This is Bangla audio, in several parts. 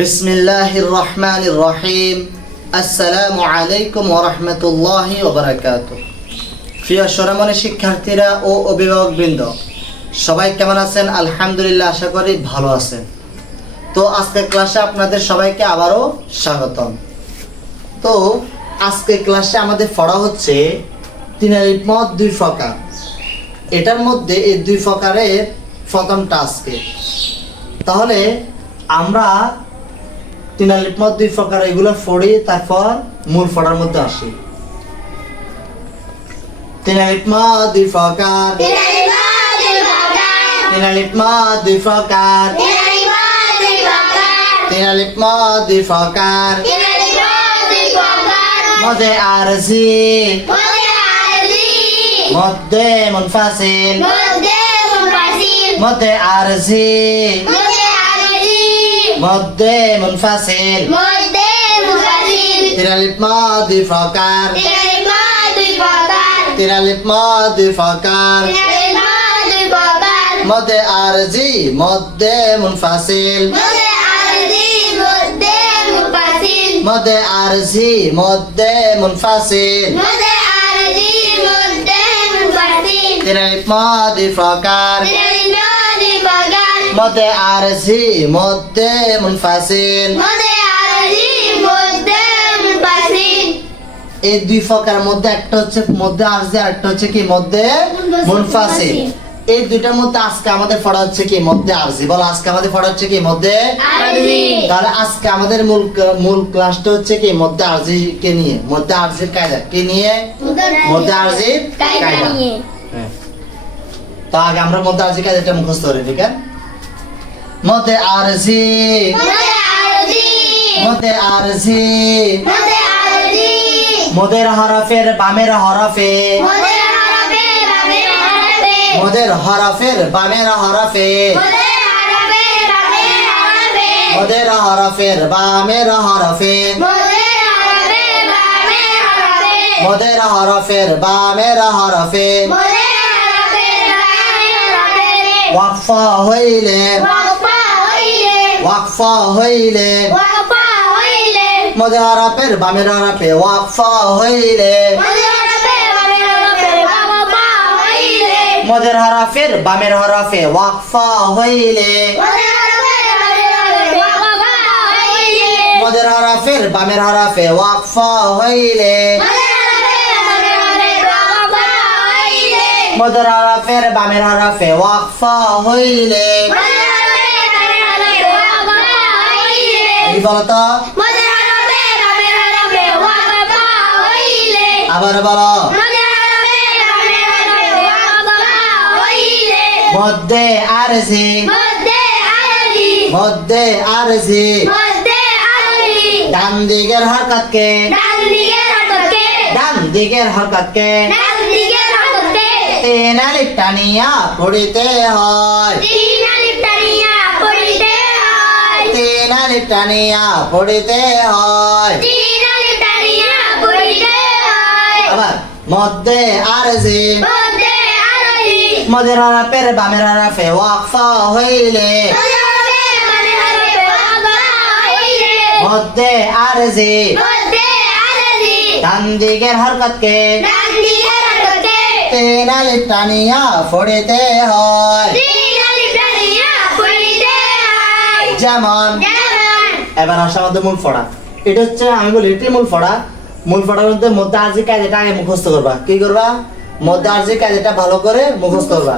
বিসমিল্লাহির রহমানির রহিম। আসসালামু আলাইকুম ওয়া রাহমাতুল্লাহি ওয়া বারাকাতুহু। প্রিয় সোনামণি শিক্ষার্থীরা ও অভিভাবকবৃন্দ, সবাই কেমন আছেন? আলহামদুলিল্লাহ, আশা করি ভালো আছেন। তো আজকের ক্লাসে আপনাদের সবাইকে আবারও স্বাগতম। তো আজকের ক্লাসে আমাদের পড়া হচ্ছে তিনালিপ মদ দুই প্রকার। এটার মধ্যে এই দুই প্রকারের প্রথমটা আজকে। তাহলে আমরা তিনালিপ মদ দুই প্রকার এগুলো পড়ি, তারপর মূল পড়ার মধ্যে আসি। তিনালিপ মদ দুই প্রকার, তিনালিপ মদ দুই প্রকার, তিনালিপ মদ দুই প্রকার। মদে আরজি, মদে মুনফাসিল, মদে আরজি, মদে মুনফাসিল। তিনালিপ মদ দুই প্রকার, তিনালিপ মদ দুই প্রকার। মদে আরজি, মদে মুনফাসিল, মদে আরজি, মদে মুনফাসিল। তিনালিপ মদ দুই প্রকার, মদে আরজি, মদে মুনফাসিল। এই দুই প্রকারের মধ্যে একটা হচ্ছে মধ্যে আরজি, আর একটা হচ্ছে কি মধ্যে মুনফাসিল। এই দুইটার মধ্যে আজকে আমাদের পড়া হচ্ছে কি মধ্যে আরজি। বলো, আজকে আমাদের পড়া হচ্ছে কি মধ্যে আরজি। তাহলে আজকে আমাদের মূল ক্লাসটা হচ্ছে কি মধ্যে আরজি কে নিয়ে, মধ্যে আরজির কায়দা কে নিয়ে, মধ্যে আরজির কায়দা। হ্যাঁ, তো আগে আমরা মধ্যে আরজি কায়দাটা মুখস্থ করি, ঠিক আছে? মধ্যে আরজি, মধ্যে আরজি, মদের হরফের বামের হরফে, মদের হরফের বামের হরফে, মদের হরফের বামের হরফে, মদের হরফের বামের হরফে। ওয়াকফা হইলে, ওয়াকফা হইলে, মদের হরফের বামের হরফে ওয়াকফা হইলে, মদের হরফের বামের হরফে ওয়াকফা হইলে, মদের হরফের বামের হরফে ওয়াকফা হইলে, মদের হরফের বামের হরফে ওয়াকফা হইলে। বলতো আবার বলো, মধ্যে আরজি, মধ্যে আরজি, ডান দিকের হরকতকে, ডান দিকের হরকতকে তিন আলিফ টানিয়া পড়িতে হয়, তিন আলিফ টানিয়া পড়িতে হয়। আবার মধ্যে আরজি, মদের হরফের বামের হরফে ওয়াকফা হইলে, মধ্যে আরজি, ডান দিকের হরকতকে তিন আলিফ টানিয়া পড়িতে হয়। যেমন এবার আসা আমাদের মূল পড়া। এটা হচ্ছে আমি বলি এটি মূল পড়া। মূল পড়ার মধ্যে মধ্যে আরজি কায়দাটা আগে মুখস্থ করবা। কি করবা? মধ্যে আরজি কায়দাটা ভালো করে মুখস্থ করবা।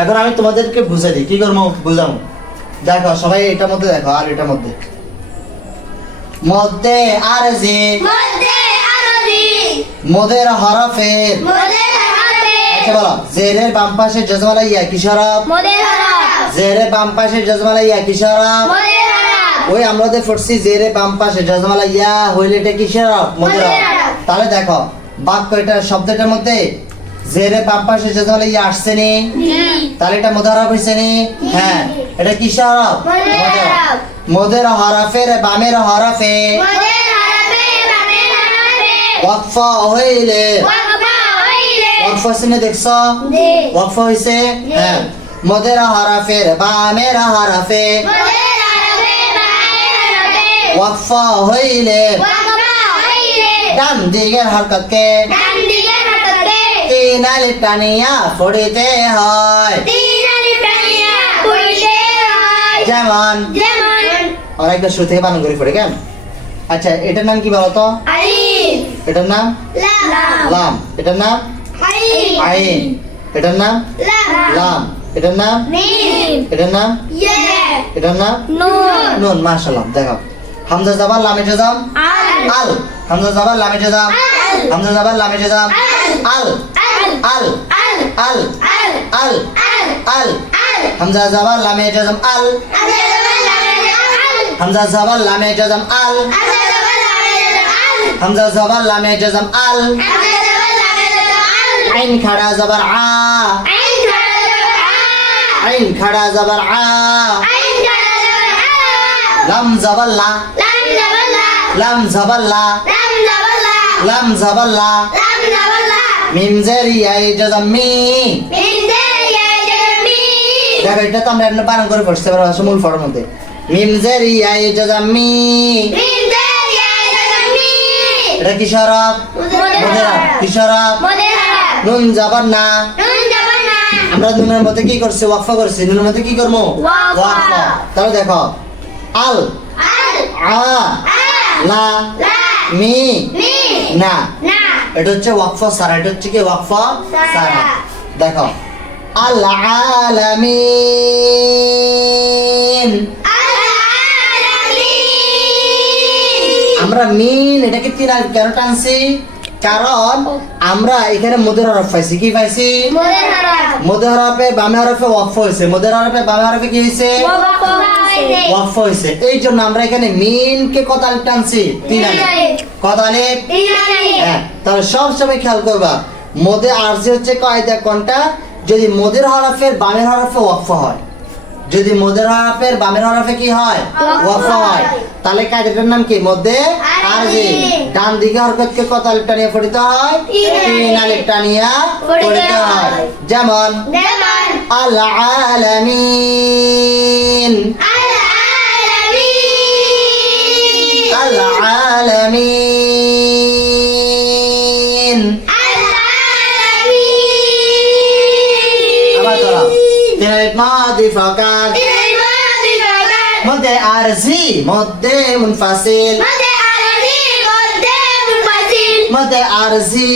এখন আমি তোমাদেরকে বুঝাই দিই, কি করবো বুঝাবো। দেখো সবাই এটার মধ্যে দেখো, আর এটার মধ্যে মধ্যে আরজি, মদের হরফের, আচ্ছা বলো, জেরের বাম পাশে জজমালা ইয়া কি হরফ? জেরের বাম পাশে জজমালা ইয়া কি হরফ? ওই আমরা যে পড়ছি জেরে বাম পাশে জজমালা ইয়া হইলে এটা কি হরফ? মদের হরফ। তাহলে দেখো বাক্য এটা শব্দটার মধ্যে জেরে বাম পাশে জজমালা ইয়া আসছে নি, তাহলে এটা মদের হরফ হইছে নি? হ্যাঁ, এটা কি হরফ? মদের হরফের বামের হরফে ওয়াকফা হইলে, ওয়াকফ হইছে না? দেখছো ওয়াকফ হইছে? হ্যাঁ, মদের হরফের বামের হরফে ওয়াকফা হইলে ডান দিকের হরকতকে তিন আলিফ টানিয়া পড়িতে হয় যেমন অনেকটা শুরু থেকে বানান করে পড়ে কেন আচ্ছা এটার নাম কি বলতো এটার নাম লাম এটার নাম আইন এটার নাম লাম এটার নাম এটার নাম এটার নাম নুন মাশাআল্লাহ দেখো হামজা জাবার লামে জাম আল হামজা জাবার লামে জাম হামজা জাবার লামে জাম আল আল আল আল আল হামজা জাবার লামে জাম আল হামজা জাবার লামে জাম আল হামজা জাবার লামে জাম আল আইন খাড়া জাবার আ আইন খাড়া জাবার আ লাম জাবার লা লাম জাবার লা লাম জাবার লা মিম জারিয়া জাম মি দেখো এটা তো আমরা এমনি বানান করে পড়তে পারবো মূল ফর্মের মধ্যে মিম জারিয়া জাম মি এটা কি শরফ মুদারাব কি শরফ নুন জাবার না আমরা নুনের মধ্যে কি করছি ওয়াকফা করছি নুনের মধ্যে কি করব ওয়াকফা তাহলে দেখো আল আ লা মি না এটা হচ্ছে ওয়াকফা সারা এটা হচ্ছে কি ওয়াকফা সারা দেখো আল আলামিন আমরা মিন এটাকে তিন আলিফ কেন টানছি কারণ আমরা এখানে মদের হরফ পাইছি কি পাইছি মদের হরফে বামে হরফে ওয়াকফ হয়েছে মদের হরফে বামে হরফে কি হয়েছে ওয়াকফ হয়েছে এই জন্য আমরা এখানে মিন কে কত আলিফ টানছি তিন আলিফ কত আলিফ হ্যাঁ তাহলে সব সময় খেয়াল করবা মদে আরজি হচ্ছে কায়দা কোনটা যদি মদের হরফের বামের হরফে ওয়াকফ হয় যদি মদের হরফের বামের হরফে কি হয় ওয়াকফ হয় তাহলে কায়দাটার নাম কি মধ্যে আরজি ডান দিকে হরকতকে কত আলিফ টানিয়া পড়িতে হয় তিন আলিফ টানিয়া পড়িতে হয় যেমন আল আলামিন আল আলামিন আবার ধরো তিন আলিফ মাদি ফাকাত মধ্যে আরজি মধ্যে মুনফাসিল মধ্যে আরজি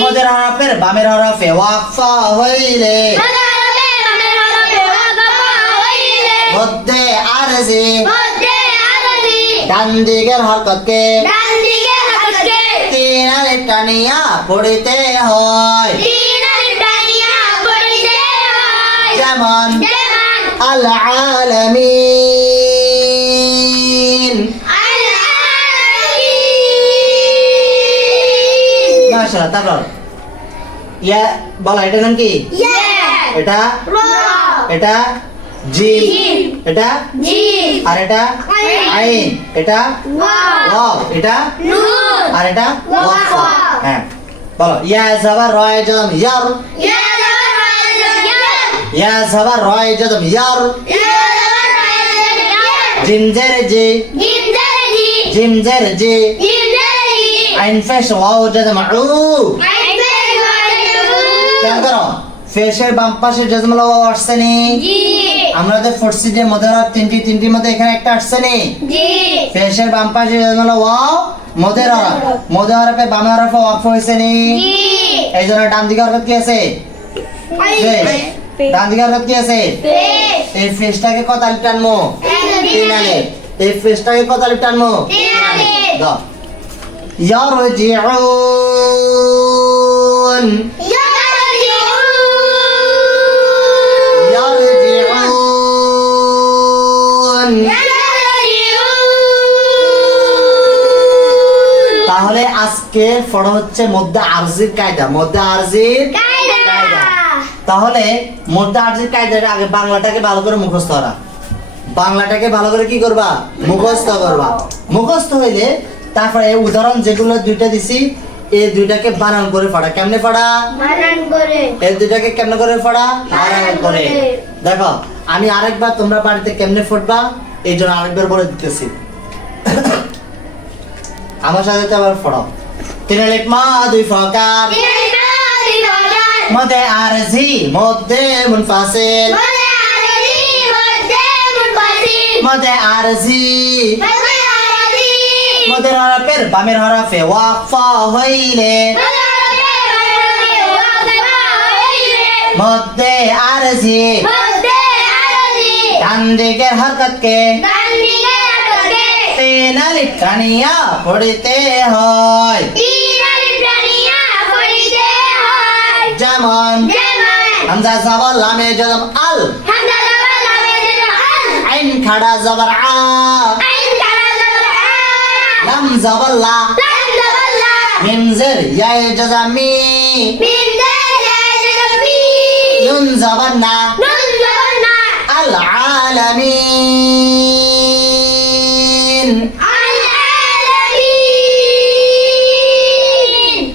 মধ্যে হরফের বামের হরফে ওয়াকফা হইলে মধ্যে আরজি ডান দিকের হরকতকে তিন আলিফ টানিয়া পড়িতে হয় যেমন আল আলামিন মাশাআল্লাহ তারপর ইয়া বলা এটা নাম কি এটা এটা জিম এটা আর এটা আইন এটা ওয়াও এটা আর এটা ওয়াকফা হ্যাঁ বলো ইয়া জাবার রয় জাম ইয়ার ইয়া জাবার রয় জাম ইয়ার জিম জের জি জিম জের জি আইন ফেশ ওয়াও জাম উ খেয়াল করো ফেশের বাম পাশে জাজমাল ওয়াও আসছে নি আমরা যে ফোর্সি যে মদের তিনটির মধ্যে এখানে একটা আসছে নি ফেশের বাম পাশে জাজমাল ওয়াও মদের হরফে বাম হরফে ওয়াকফ হয়েছে নি এইজন্য ডান দিকে হরকত কি আছে ফেশ ডান দিকে হরকত কি আছে এই ফেশটাকে কত আলিফ টানমু তিন আলিফ এই ফেশটাকে কত আলিফ টানমু তিন আলিফ দাও ইয়ারজিউন তাহলে আজকে পড়া হচ্ছে মধ্যে আরজির কায়দা মধ্যে আরজির কায়দা তাহলে মধ্যে আরজির কায়দাটা আগে বাংলাটাকে ভালো করে মুখস্থ করা বাংলাটাকে ভালো করে কি করবা মুখস্থ করবা মুখস্থ হইলে তারপরে এই উদাহরণ যেগুলো দুইটা দিছি এই দুইটাকে বানান করে পড়া কেমনে পড়া বানান করে এই দুইটাকে কেমনে করে পড়া বানান করে দেখো আমি আরেকবার তোমরা বাড়িতে কেমনে পড়বা এই জন্য আরেকবার বলে দিতেছি। আমার সাথে আবার পড়ো। তিন আলিফ মা দুই প্রকার, মধ্যে আরজি মধ্যে মুনফাসিল, মধ্যে আরজি মধ্যে হরফের বামের হরফে ওয়াকফা হইলে, মধ্যে আরজি ডান দিকের হরকতকে তিন আলিফ টানিয়া পড়িতে হয়। যেমন হামজা জবর লামে জজম আল, আইন খাড়া জবর আ, লাম জবর লা, মিম জের ইয়ায়ে জজম মি, নুন জবর না, আল আলামিন,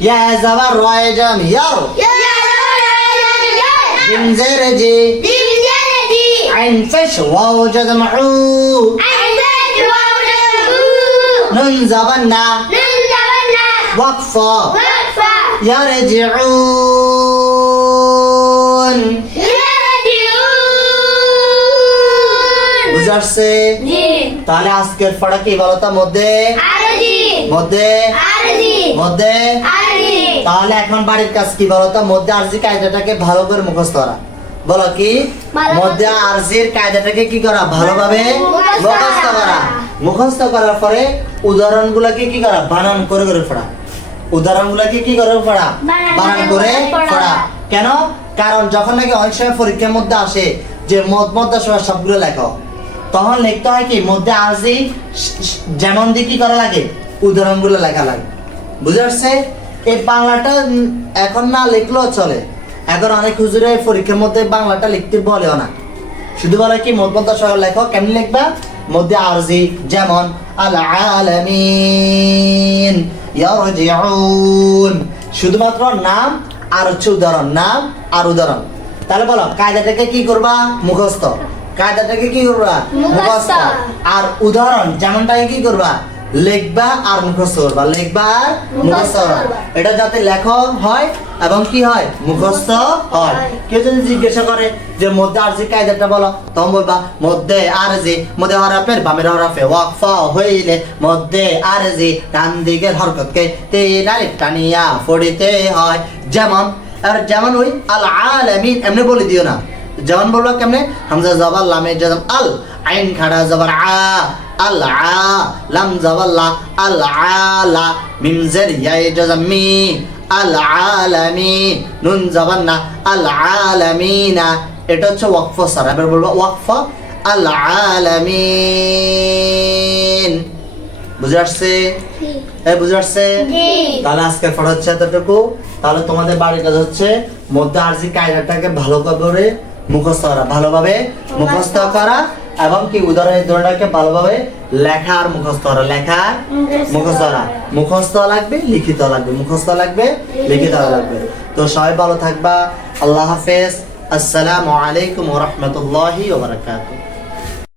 ইয়া জবর রয় জজম ইয়ার, জিম জের জি, আইন ফেশ ওয়াও জজম উ, নুন জবর না, ওয়াকফা ইয়ারজিউন। বুঝা আসছে? তাহলে আজকের পড়া কি বলতো? মধ্যে মধ্যে মধ্যে। তাহলে এখন বাড়ির কাজ কি বলতো? মধ্যে আরজি কায়দাটাকে ভালো করে মুখস্থ করা। বলো কি? মধ্যে আরজির কায়দাটাকে কি করা? ভালোভাবে মুখস্থ করা। মুখস্থ করার পরে উদাহরণগুলোকে কি করা? বানান করে করে পড়া। উদাহরণগুলোকে কি করে পড়া? বানান করে পড়া। কেন? কারণ যখন নাকি অনেক সময় পরীক্ষার মধ্যে আসে যে মধ্যে সবগুলো লেখো, তখন লিখতে হয় কি মধ্যে আরজি যেমন দিয়ে কি করা লাগে? উদাহরণগুলো লেখা লাগে। বুঝে আসছে? এই বাংলাটা এখন না লিখলেও চলে। এখন অনেক হুজুরে পরীক্ষার মধ্যে বাংলাটা লিখতে বলেও না, শুধু বলে কি মধ্যে সহ লেখো। কেমন লিখবা? মধ্যে আরজি যেমন আল আলামিন, ইয়ারজিউন, শুধুমাত্র নাম আর হচ্ছে উদাহরণ, নাম আর উদাহরণ। তাহলে বলো কায়দাটাকে কি করবা? মুখস্থ। কায়দাটাকে কি করবা? মুখস্থ। আর উদাহরণ যেমনটাকে কি করবা? লিখবা আর মুখস্থ করবা, লিখবা আর মুখস্থ করবা। এটা যাতে লেখা হয় এবং কি হয়? মুখস্থ হয়। কেউ যদি জিজ্ঞাসা করে যে মধ্যে আরজি কায়দাটা বলো, তখন বলবা মধ্যে আরজি মধ্যে হরফের বামের হরফে ওয়াকফা হইলে, মধ্যে আরজি ডান দিকের হরকতকে তিন আলিফ টানিয়া পড়িতে হয়। যেমন আর যেমন ওই আল আলামিন এমনি বলে দিও না। যেমন বলবা কেমনে? হামজা জবর লামে জজম আল, আইন খাড়া জবর আ, আল আ, লাম জবর লা, আল আলা, মিম জের ইয়ায়ে জজম মি, আল আলামিন, নুন জবর না, আল আলামিনা। এটা হচ্ছে ওয়াকফ সারা। এবার বলবো ওয়াকফ আল আলামিন। বুঝে আসছে? বুঝে আসছে? তাহলে আজকের পড়া হচ্ছে এতটুকু। তাহলে তোমাদের বাড়ির কাজ হচ্ছে মধ্যে আরজি কায়দাটাকে ভালো করে মুখস্থ করা, ভালোভাবে মুখস্থ করা এবং কি উদাহরণের ধরনটাকে ভালোভাবে লেখা আর মুখস্থ করা, লেখা আর মুখস্থ করা। মুখস্থ লাগবে, লিখিত লাগবে, মুখস্থ লাগবে, লিখিত লাগবে। তো সবাই ভালো থাকবা। আল্লাহ হাফেজ। আসসালামু আলাইকুম ওয়া রাহমাতুল্লাহি ওয়া বারাকাতুহু।